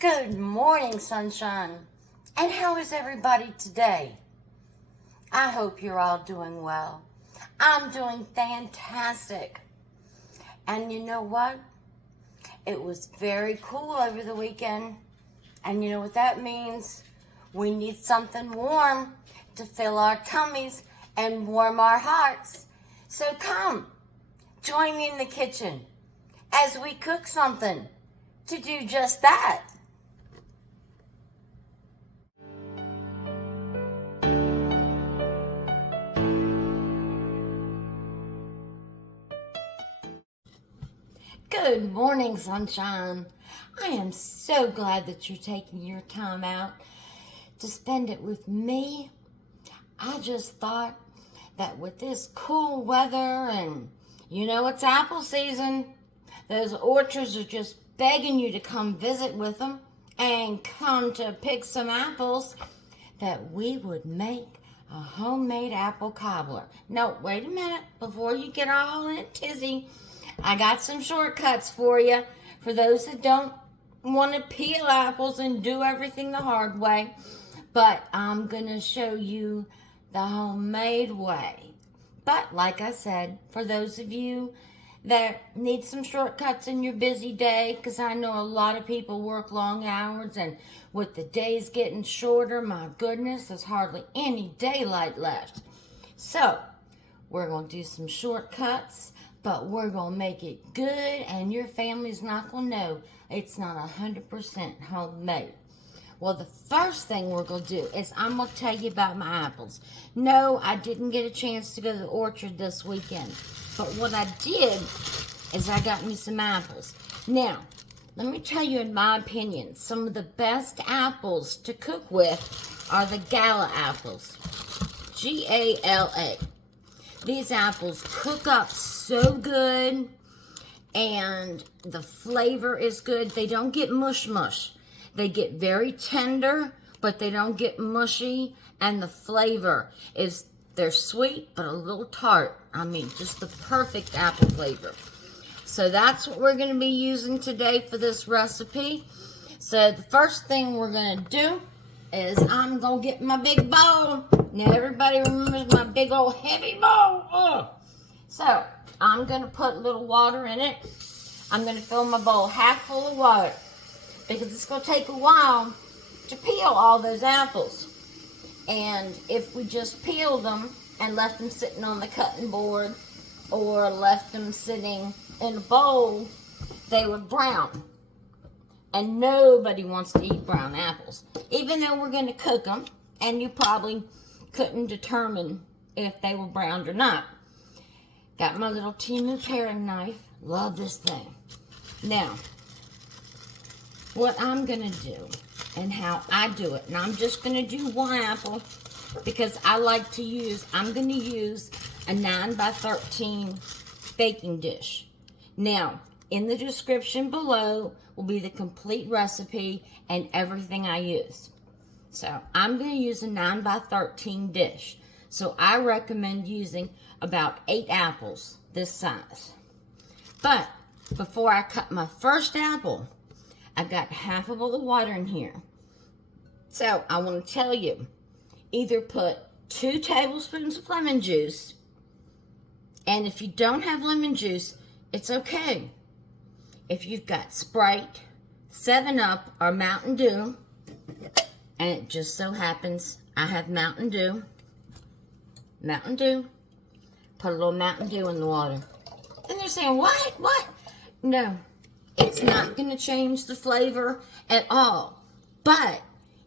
Good morning, sunshine. And how is everybody today? I hope you're all doing well. I'm doing fantastic. And you know what? It was very cool over the weekend. And you know what that means? We need something warm to fill our tummies and warm our hearts. So come, join me in the kitchen as we cook something to do just that. Good morning, sunshine. I am so glad that you're taking your time out to spend it with me. I just thought that with this cool weather and it's apple season, those orchards are just begging you to come visit with them and come to pick some apples, that we would make a homemade apple cobbler. No, wait a minute, before you get all in a tizzy, I got some shortcuts for you, for those that don't want to peel apples and do everything the hard way. But I'm going to show you the homemade way. But like I said, for those of you that need some shortcuts in your busy day, because I know a lot of people work long hours, and with the days getting shorter, my goodness, there's hardly any daylight left. So we're going to do some shortcuts, but we're going to make it good, and your family's not going to know it's not 100% homemade. Well, the first thing we're going to do is I'm going to tell you about my apples. No, I didn't get a chance to go to the orchard this weekend, but what I did is I got me some apples. Now, let me tell you, in my opinion, some of the best apples to cook with are the Gala apples. G-A-L-A. These apples cook up so good, and the flavor is good. They don't get mush. They get very tender, but they don't get mushy, and the flavor is, they're sweet, but a little tart. I mean, just the perfect apple flavor. So that's what we're going to be using today for this recipe. So the first thing we're going to do is I'm going to get my big bowl. Now everybody remembers my big old heavy bowl. Ugh. So I'm going to put a little water in it. I'm going to fill my bowl half full of water, because it's going to take a while to peel all those apples. And if we just peeled them and left them sitting on the cutting board or left them sitting in a bowl, they would brown. And nobody wants to eat brown apples, even though we're going to cook them, and you probably couldn't determine if they were browned or not. Got my little Timu paring knife. Love this thing. Now, what I'm going to do and how I do it, and I'm just going to do one apple because I like to use, I'm going to use a 9x13 baking dish. Now, in the description below will be the complete recipe and everything I use. So I'm going to use a 9x13 dish. So I recommend using about 8 apples this size. But before I cut my first apple, I've got half of all the water in here. So I want to tell you, either put 2 tablespoons of lemon juice, and if you don't have lemon juice, it's okay. If you've got Sprite, 7-Up, or Mountain Dew, and it just so happens I have Mountain Dew, put a little Mountain Dew in the water. And they're saying, what? No, it's not going to change the flavor at all, but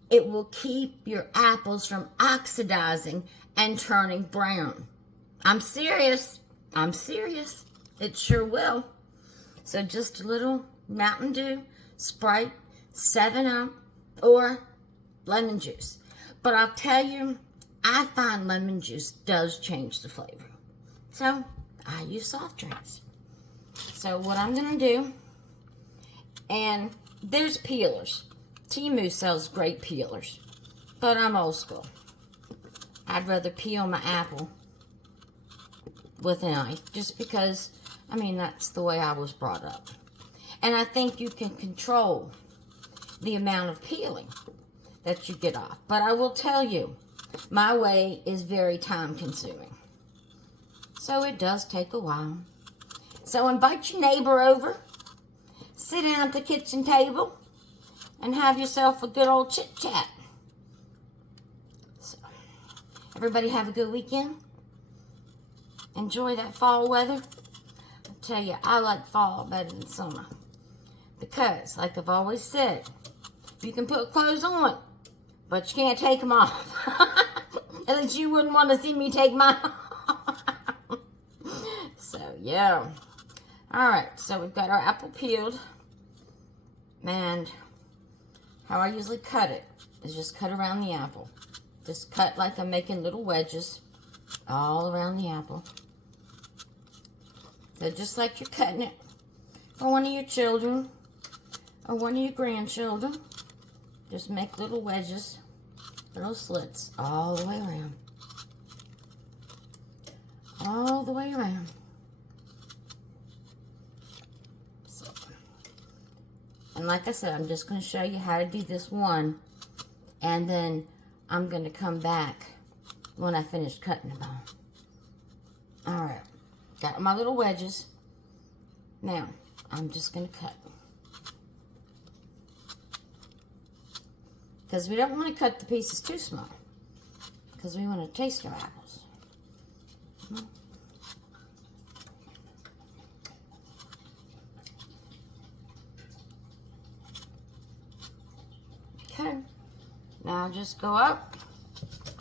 it will keep your apples from oxidizing and turning brown. I'm serious. It sure will. So just a little Mountain Dew, Sprite, 7-Up, or lemon juice. But I'll tell you, I find lemon juice does change the flavor. So I use soft drinks. So what I'm going to do, and there's peelers. Timu sells great peelers, but I'm old school. I'd rather peel my apple with a knife, just because, I mean, that's the way I was brought up. And I think you can control the amount of peeling that you get off. But I will tell you, my way is very time consuming. So it does take a while. So invite your neighbor over, sit down at the kitchen table, and have yourself a good old chit chat. So, everybody have a good weekend. Enjoy that fall weather. I tell you, I like fall better than summer. Because, like I've always said, you can put clothes on, but you can't take them off. At least you wouldn't want to see me take mine off. So, yeah. Alright, so we've got our apple peeled. And how I usually cut it is just cut around the apple. Just cut like I'm making little wedges all around the apple. So just like you're cutting it for one of your children or one of your grandchildren. Just make little wedges, little slits all the way around. All the way around. So, and like I said, I'm just going to show you how to do this one. And then I'm going to come back when I finish cutting them all. Alright. Got my little wedges. Now, I'm just going to cut. Because we don't want to cut the pieces too small. Because we want to taste our apples. Okay. Now just go up.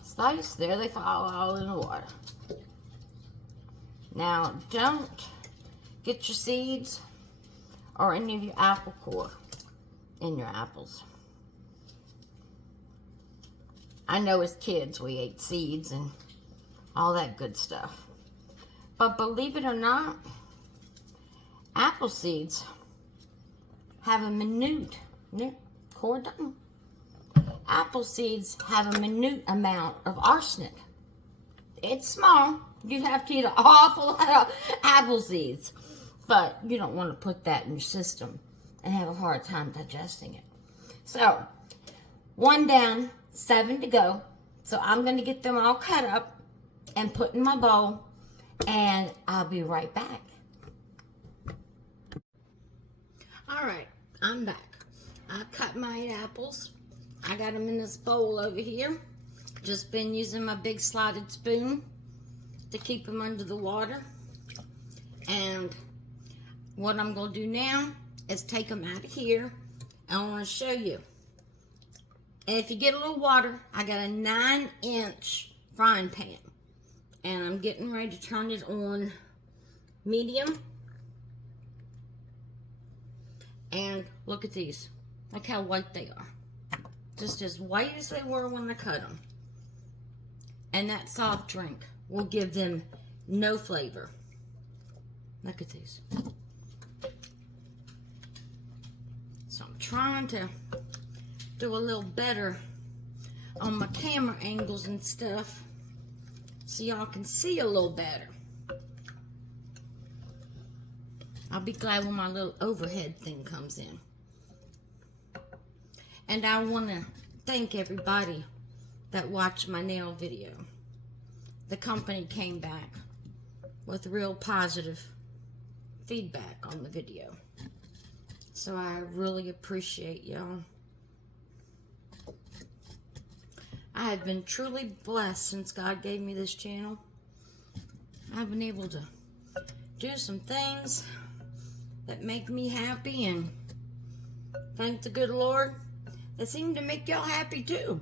Slice. There they fall all in the water. Now, don't get your seeds or any of your apple core in your apples. I know as kids we ate seeds and all that good stuff. But believe it or not, apple seeds have a minute apple seeds have a minute amount of arsenic. It's small. You have to eat an awful lot of apple seeds. But you don't want to put that in your system and have a hard time digesting it. So, 1 down, 7 to go. So I'm going to get them all cut up and put in my bowl. And I'll be right back. Alright, I'm back. I cut my apples. I got them in this bowl over here. Just been using my big slotted spoon to keep them under the water. And what I'm going to do now is take them out of here. I want to show you. And if you get a little water, I got a 9-inch frying pan. And I'm getting ready to turn it on medium. And look at these. Look how white they are. Just as white as they were when I cut them. And that soft drink will give them no flavor. Look at these. So I'm trying to do a little better on my camera angles and stuff so y'all can see a little better. I'll be glad when my little overhead thing comes in. And I want to thank everybody that watched my nail video. The company came back with real positive feedback on the video. So I really appreciate y'all. I have been truly blessed since God gave me this channel. I've been able to do some things that make me happy, and thank the good Lord that seem to make y'all happy too.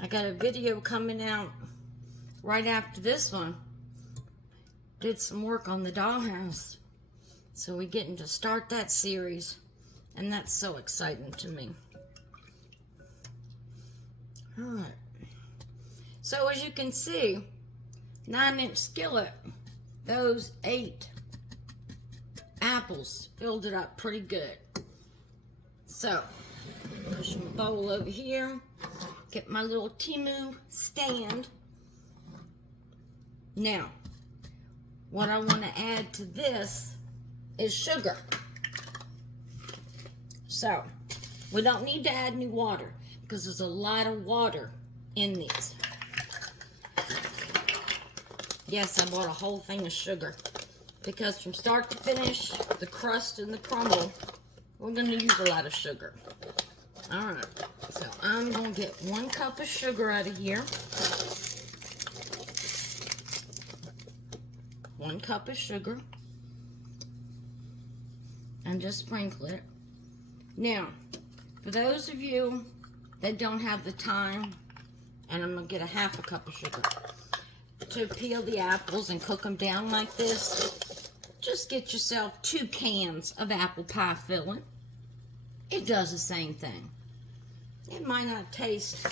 I got a video coming out right after this one. Did some work on the dollhouse. So we're getting to start that series, and that's so exciting to me. Alright. So as you can see, 9-inch skillet, those 8 apples filled it up pretty good. So, push my bowl over here, get my little Timu stand. Now, what I want to add to this is sugar. So, We don't need to add any water because there's a lot of water in these. Yes, I bought a whole thing of sugar because from start to finish, the crust and the crumble, we're going to use a lot of sugar. All right, so I'm going to get 1 cup of sugar out of here. 1 cup of sugar. And just sprinkle it. Now, for those of you that don't have the time, and I'm going to get a 1/2 cup of sugar, to peel the apples and cook them down like this, just get yourself 2 cans of apple pie filling. It does the same thing. It might not taste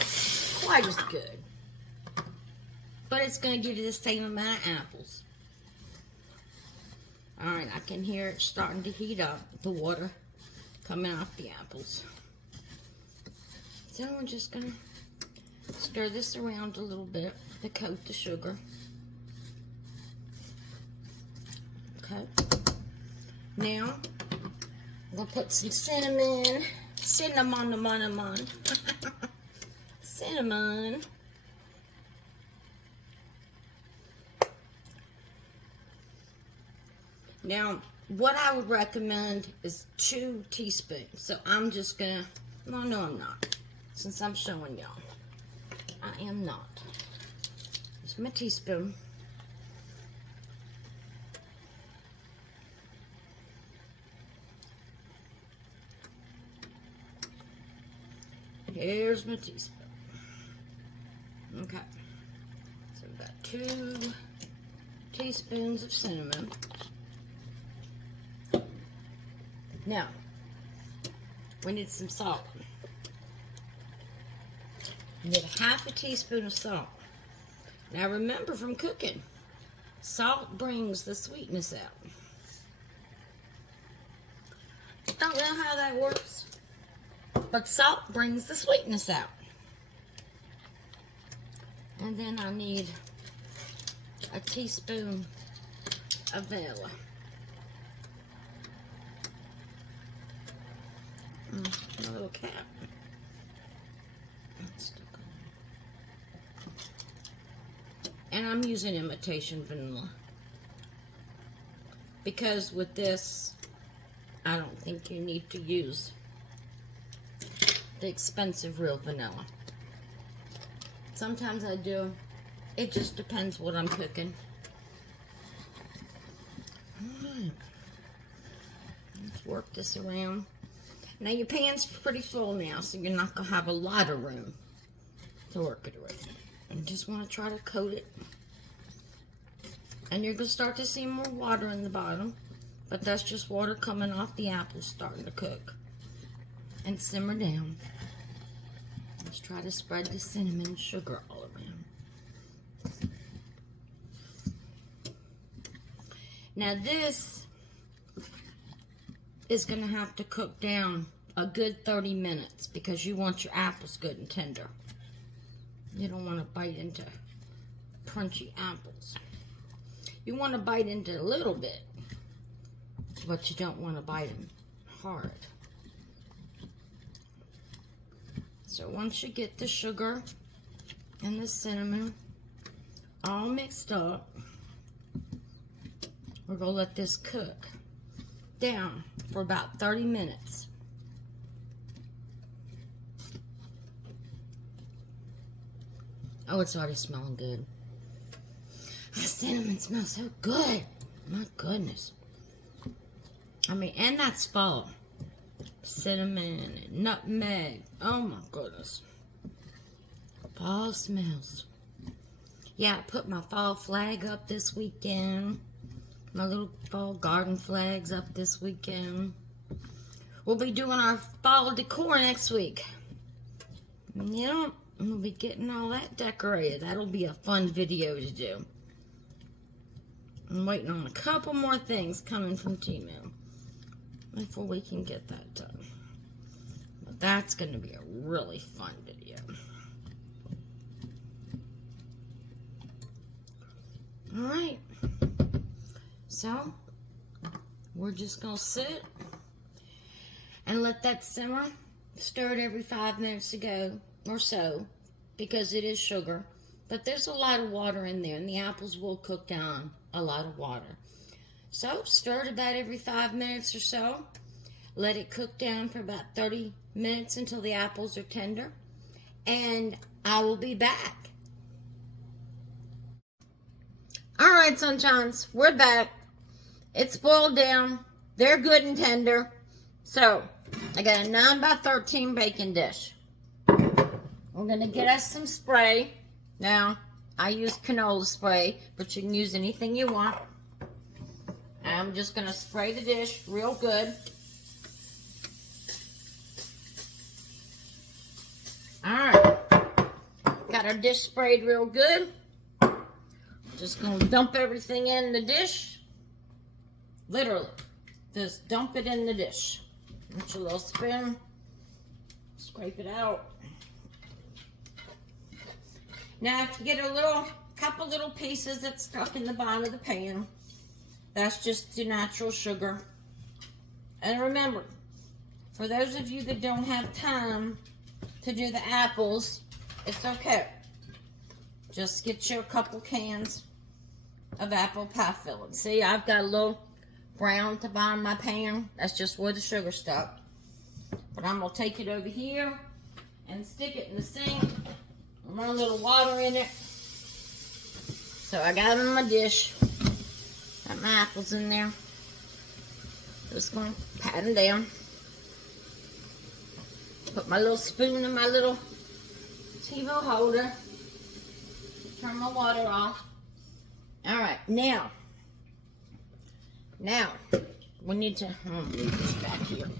quite as good, but it's going to give you the same amount of apples. Alright, I can hear it starting to heat up, the water coming off the apples. So we're just going to stir this around a little bit to coat the sugar. Okay. Now, I'm going to put some cinnamon. Cinnamon. Now, what I would recommend is 2 teaspoons. So I'm just gonna, well, no, I'm not. Since I'm showing y'all, I am not. Here's my teaspoon. Here's my teaspoon. Okay. So we've got 2 teaspoons of cinnamon. Now, we need some salt. You need 1/2 teaspoon of salt. Now remember from cooking, salt brings the sweetness out. Don't know how that works, but salt brings the sweetness out. And then I need a teaspoon of vanilla. A little cap. And I'm using imitation vanilla because with this, I don't think you need to use the expensive real vanilla. Sometimes I do. It just depends what I'm cooking. Alright. Let's work this around. Now your pan's pretty full now, so you're not going to have a lot of room to work it around. You just want to try to coat it. And you're going to start to see more water in the bottom, but that's just water coming off the apples starting to cook. And simmer down. Let's try to spread the cinnamon and sugar all around. Now this is going to have to cook down a good 30 minutes because you want your apples good and tender. You don't want to bite into crunchy apples. You want to bite into a little bit, but you don't want to bite them hard. So once you get the sugar and the cinnamon all mixed up, we're going to let this cook down for about 30 minutes. Oh, it's already smelling good. The cinnamon smells so good. My goodness. I mean, and that's fall. Cinnamon and nutmeg. Oh my goodness. Fall smells. Yeah, I put my fall flag up this weekend. My little fall garden flags up this weekend. We'll be doing our fall decor next week. Yeah, we'll be getting all that decorated. That'll be a fun video to do. I'm waiting on a couple more things coming from Temu before we can get that done. But that's going to be a really fun video. Alright. So, we're just going to sit and let that simmer Stir it every 5 minutes to go or so, because it is sugar. But there's a lot of water in there, and the apples will cook down a lot of water. So stir it about every 5 minutes or so. Let it cook down for about 30 minutes until the apples are tender. And I will be back. All right, sunshines, we're back. It's boiled down. They're good and tender. So I got a 9 by 13 baking dish. We're going to get us some spray. Now, I use canola spray, but you can use anything you want. I'm just going to spray the dish real good. Alright. Got our dish sprayed real good. Just going to dump everything in the dish. Literally. Just dump it in the dish. Get your little spoon. Scrape it out. Now, if you get a couple little pieces that's stuck in the bottom of the pan, that's just the natural sugar. And remember, for those of you that don't have time to do the apples, it's okay. Just get you a couple cans of apple pie filling. See, I've got a little brown at the bottom of my pan. That's just where the sugar stuck. But I'm going to take it over here and stick it in the sink. Run a little water in it. So I got it in my dish. Got my apples in there. Just going to pat them down. Put my little spoon in my little TiVo holder. Turn my water off. Alright, now we need to leave this back here.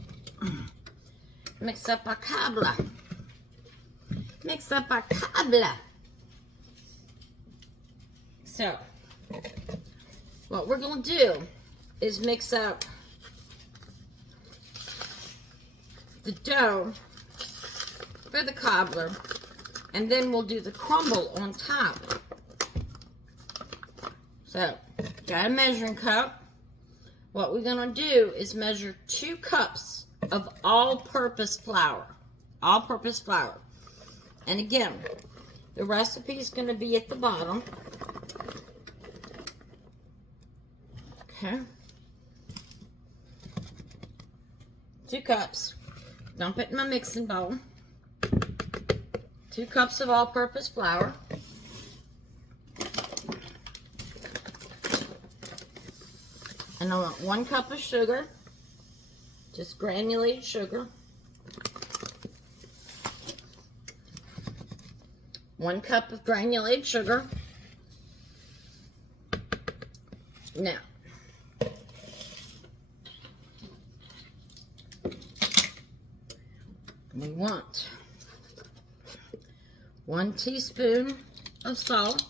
Mix up our cobbler. Mix up our cobbler. So, what we're going to do is mix up the dough for the cobbler, and then we'll do the crumble on top. So, got a measuring cup. What we're going to do is measure 2 cups of all-purpose flour. All-purpose flour. And again, the recipe is going to be at the bottom. Okay. 2 cups. Dump it in my mixing bowl. 2 cups of all-purpose flour. And I want 1 cup of sugar. Just granulated sugar. 1 cup of granulated sugar. Now, we want 1 teaspoon of salt.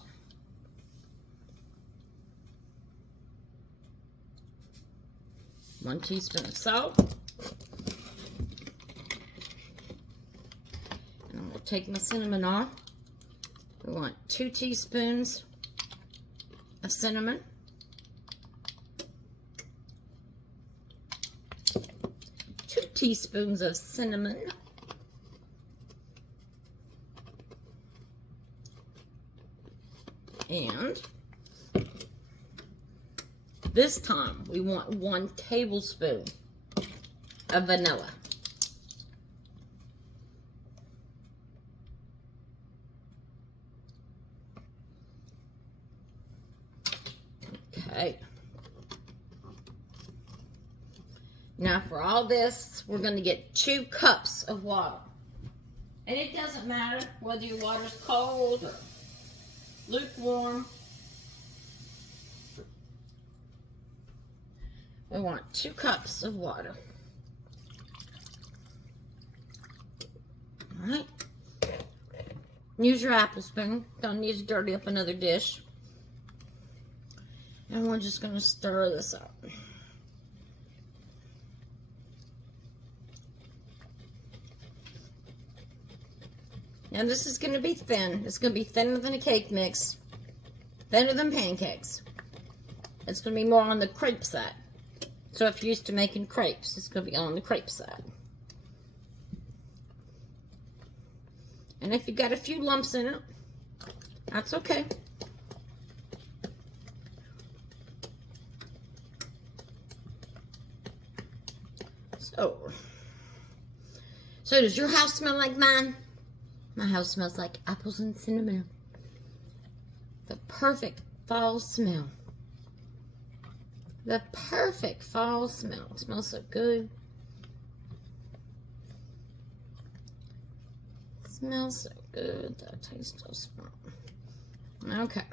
1 teaspoon of salt. And I'm going to take my cinnamon off. We want 2 teaspoons of cinnamon. 2 teaspoons of cinnamon. And this time we want 1 tablespoon of vanilla. Okay. Now for all this, we're going to get 2 cups of water. And it doesn't matter whether your water's cold or lukewarm. We want 2 cups of water. All right. Use your apple spoon. Don't need to dirty up another dish. And we're just going to stir this up. Now this is going to be thin. It's going to be thinner than a cake mix. Thinner than pancakes. It's going to be more on the crepe side. So if you're used to making crepes, it's going to be on the crepe side. And if you got a few lumps in it, that's okay. So does your house smell like mine? My house smells like apples and cinnamon. The perfect fall smell. The perfect fall smell. It smells so good. It smells so good. That tastes so strong. Okay.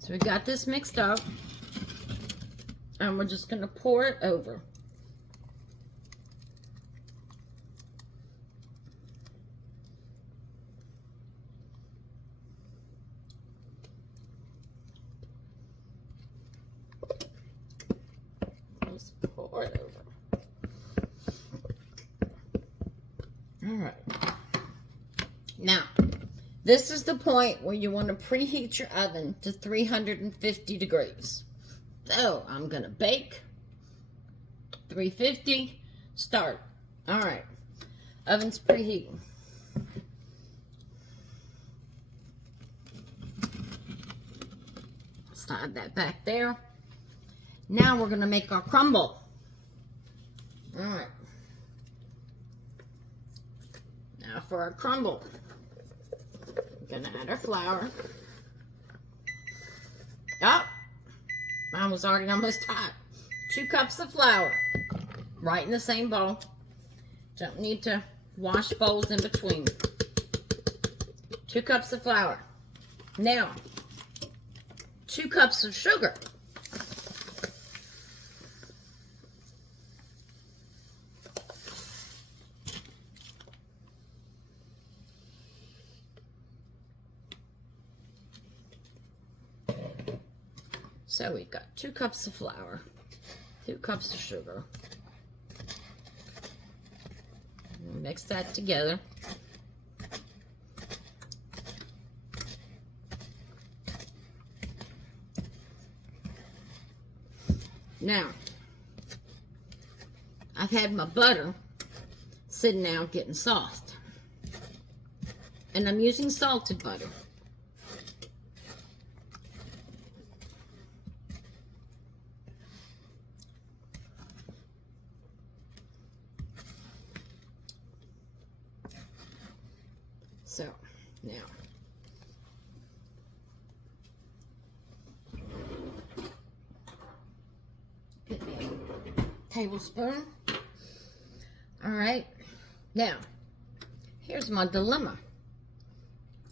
So we got this mixed up. And we're just going to pour it over. Pour it over. All right. Now, this is the point where you want to preheat your oven to 350 degrees. So, I'm going to bake. 350. Start. All right. Oven's preheating. Slide that back there. Now we're going to make our crumble. All right. Now for our crumble. We're going to add our flour. Oh, mine was already almost hot. 2 cups of flour. Right in the same bowl. Don't need to wash bowls in between. 2 cups of flour. Now, 2 cups of sugar. So we've got 2 cups of flour, 2 cups of sugar. Mix that together. Now, I've had my butter sitting out getting soft. And I'm using salted butter. So, now, get me a tablespoon. All right, now, here's my dilemma.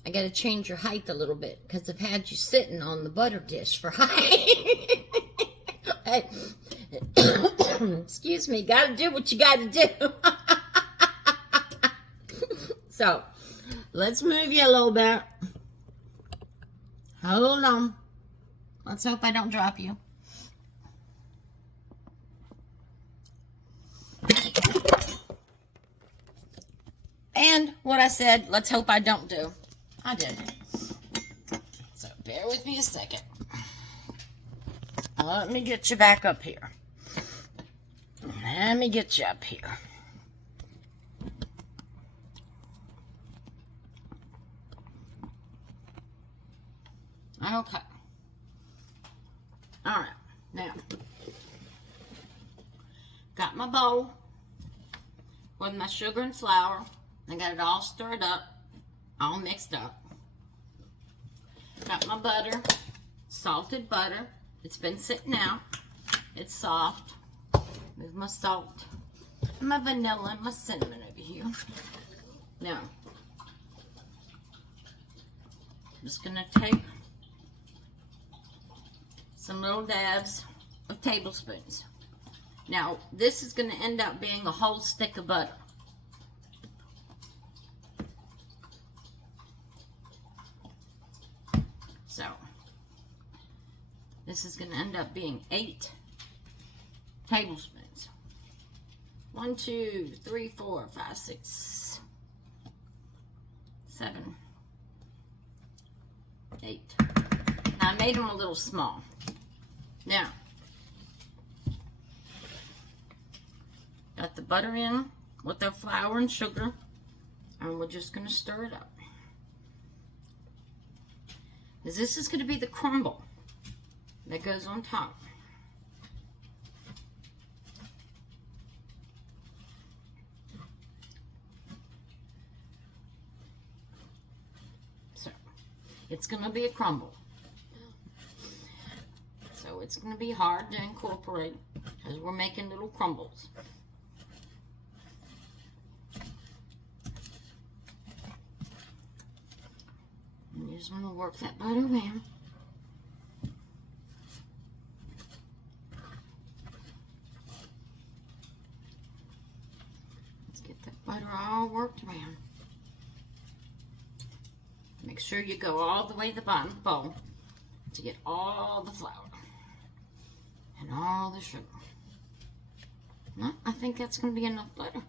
I got to change your height a little bit because I've had you sitting on the butter dish for height. Hey, excuse me, got to do what you got to do. So, let's move you a little bit. Hold on. Let's hope I don't drop you. And what I said, let's hope I don't do. I did. So bear with me a second. Let me get you back up here. Let me get you up here. Okay. All right. Now, got my bowl with my sugar and flour. I got it all stirred up, all mixed up. Got my butter, salted butter. It's been sitting out. It's soft. Move my salt, my vanilla, and my cinnamon over here. Now, I'm just going to take some little dabs of tablespoons. Now, this is going to end up being a whole stick of butter. So, this is going to end up being 8 tablespoons. 1, 2, 3, 4, 5, 6, 7, 8. Now, I made them a little small. Now, got the butter in with the flour and sugar. And we're just going to stir it up. This is going to be the crumble that goes on top. So, it's going to be a crumble. So it's going to be hard to incorporate because we're making little crumbles. And you just want to work that butter around. Let's get that butter all worked around. Make sure you go all the way to the bottom of the bowl to get all the flour and all the sugar. No, I think that's going to be enough butter.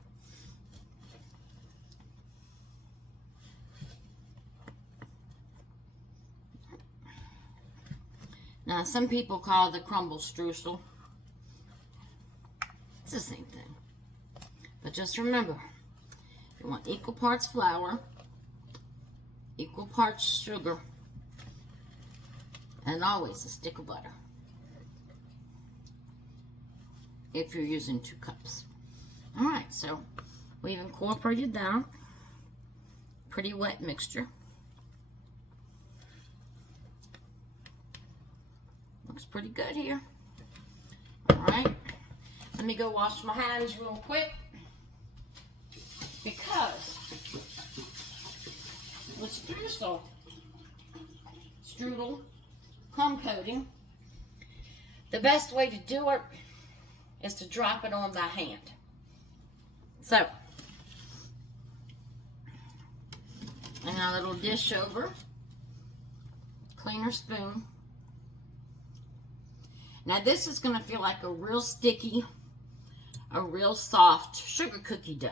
Now, some people call the crumble streusel. It's the same thing. But just remember, you want equal parts flour, equal parts sugar, and always a stick of butter. If you're using 2 cups. All right, so we've incorporated that pretty wet mixture. Looks pretty good here. All right, let me go wash my hands real quick because with strudel crumb coating, the best way to do it is to drop it on by hand. So, and a little dish over, cleaner spoon. Now this is going to feel like a real sticky, a real soft sugar cookie dough.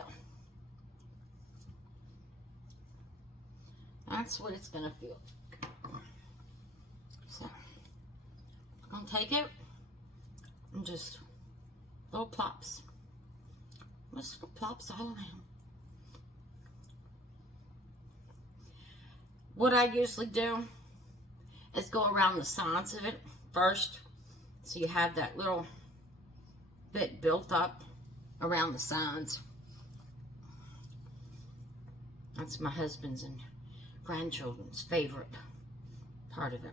That's what it's going to feel like. So, I'm going to take it and just little plops. Just little plops all around. What I usually do is go around the sides of it first. So you have that little bit built up around the sides. That's my husband's and grandchildren's favorite part of it.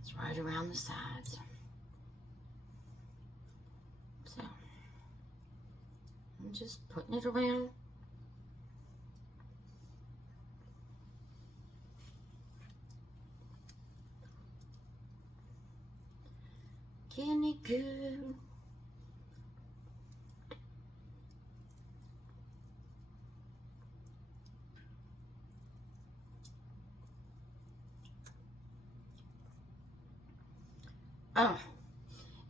It's right around the sides. So, I'm just putting it around. Any good? Oh,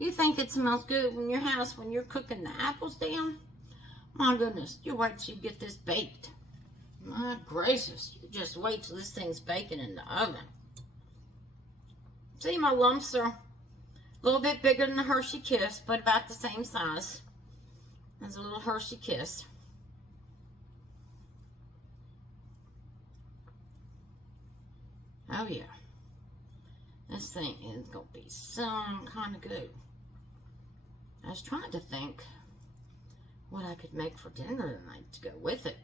you think it smells good in your house when you're cooking the apples down? My goodness, you wait till you get this baked. My gracious, you just wait till this thing's baking in the oven. See, my lumps are a little bit bigger than a Hershey Kiss, but about the same size as a little Hershey Kiss. Oh yeah, this thing is gonna be some kind of good. I was trying to think what I could make for dinner tonight to go with it.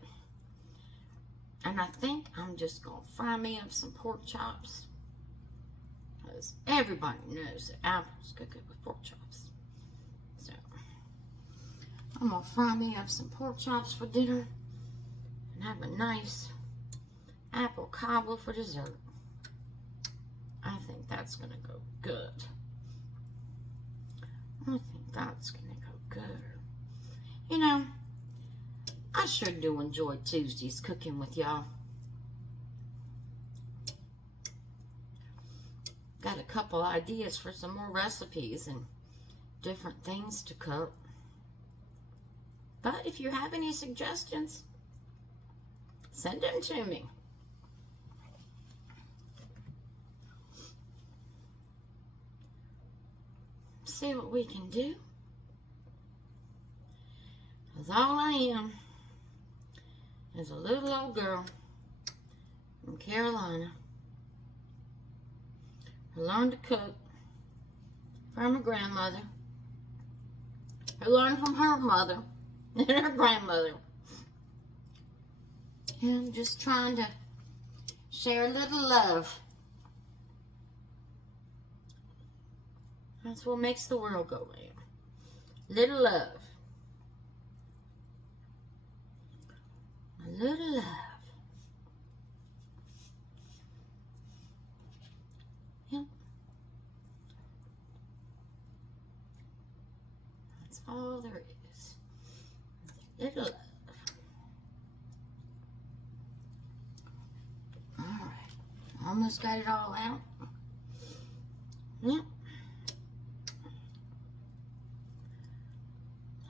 And I think I'm just gonna fry me up some pork chops. Because everybody knows that apples go good with pork chops. So, I'm going to fry me up some pork chops for dinner. And have a nice apple cobbler for dessert. I think that's going to go good. I think that's going to go good. You know, I sure do enjoy Tuesdays cooking with y'all. Got a couple ideas for some more recipes and different things to cook. But if you have any suggestions, send them to me. See what we can do. Because all I am is a little old girl from Carolina who learned to cook from her grandmother, who learned from her mother and her grandmother. And I'm just trying to share a little love. That's what makes the world go round. Little love. A little love. Yep. That's all there is. Little love. Alright. Almost got it all out. Yep.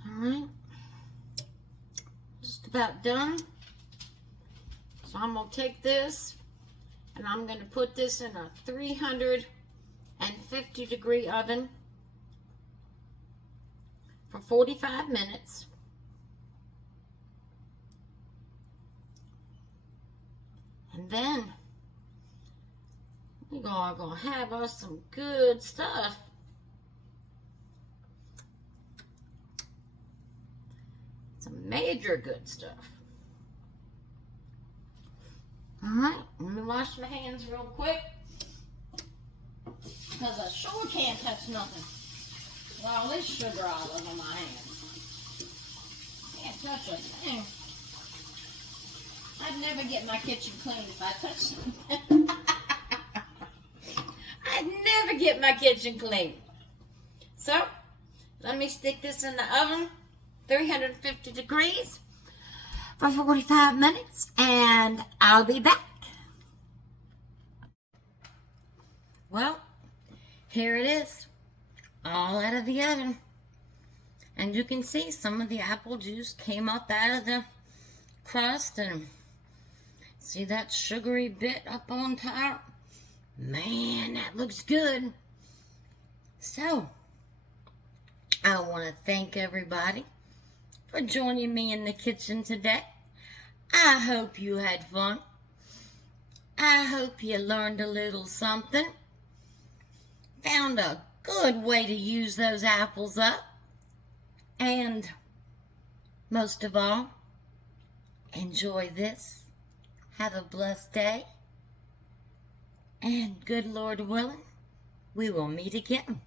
Alright. Just about done. So I'm going to take this and I'm going to put this in a 350 degree oven for 45 minutes. And then we're going to have us some good stuff. Some major good stuff. Alright, let me wash my hands real quick. Because I sure can't touch nothing with all this sugar all over my hands. Can't touch a thing. I'd never get my kitchen clean if I touched something. I'd never get my kitchen clean. So, let me stick this in the oven, 350 degrees, for 45 minutes, and I'll be back. Well, here it is, all out of the oven. And you can see some of the apple juice came up out of the crust, and see that sugary bit up on top? Man, that looks good. So, I want to thank everybody for joining me in the kitchen today. I hope you had fun. I hope you learned a little something. Found a good way to use those apples up. And most of all, enjoy this. Have a blessed day. And good Lord willing, we will meet again.